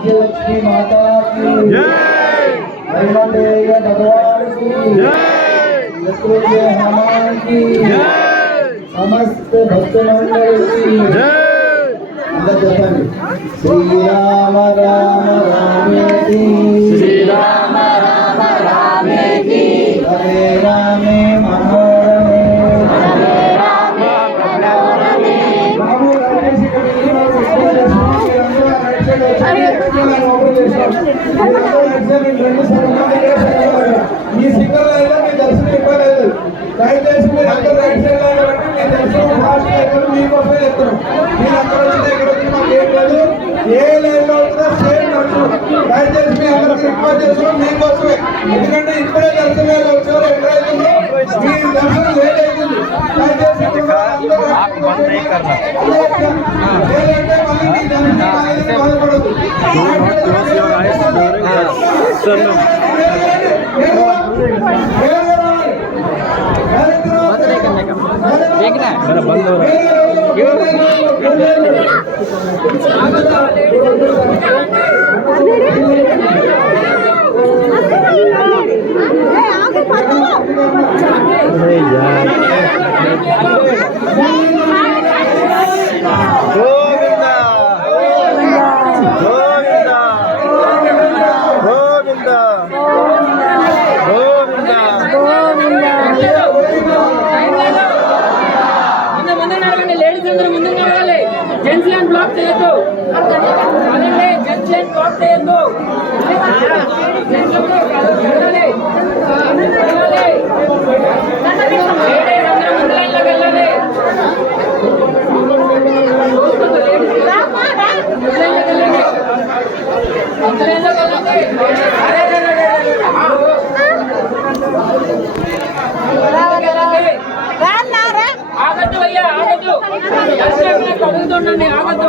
भाग्यलक्ष्मी माता की जय, नर्मदेय भगवान की जय, मृत्युंजय हनुमान की जय, समस्त भक्त मंडल की जय। श्री राम राम रामेति, श्री राम राम रामेति, हरे रामे मनोरमे, ఈ సింగల్ లైన్ మీ దర్శనం ఇవ్వలేదు. దయచేసి మీరు అందరూ రైట్ సైడ్ లైన్ బట్టి మీ దర్శనం ఫాస్ట్ అయిపోయి మీకోసమే చెప్తున్నాం. మీరు అక్కడ వచ్చిన ఇక్కడ వచ్చి మాకు ఏం లేదు. ఏ లైన్ లో వచ్చినా సేమ్ దర్శనం. దయచేసి మీ అందరూ రిక్వెస్ట్ చేస్తున్నాం మీకోసమే. ఎందుకంటే ఇప్పుడే దర్శనం వచ్చారు ఎక్కడైతుందో మీ దర్శనం లేట్ అవుతుంది. దయచేసి లేదంటే మళ్ళీ మీ దర్శనం బాధపడదు. मेरा बंद हो रहा है। జెన్సన్ బ్లాక్ చేయొద్దు, అలాగే జెన్సన్ బ్లాక్ చేయొద్దు. ఆగద్దు అయ్యా, ఆగద్దు. అడుగుతుండండి, ఆగద్దు.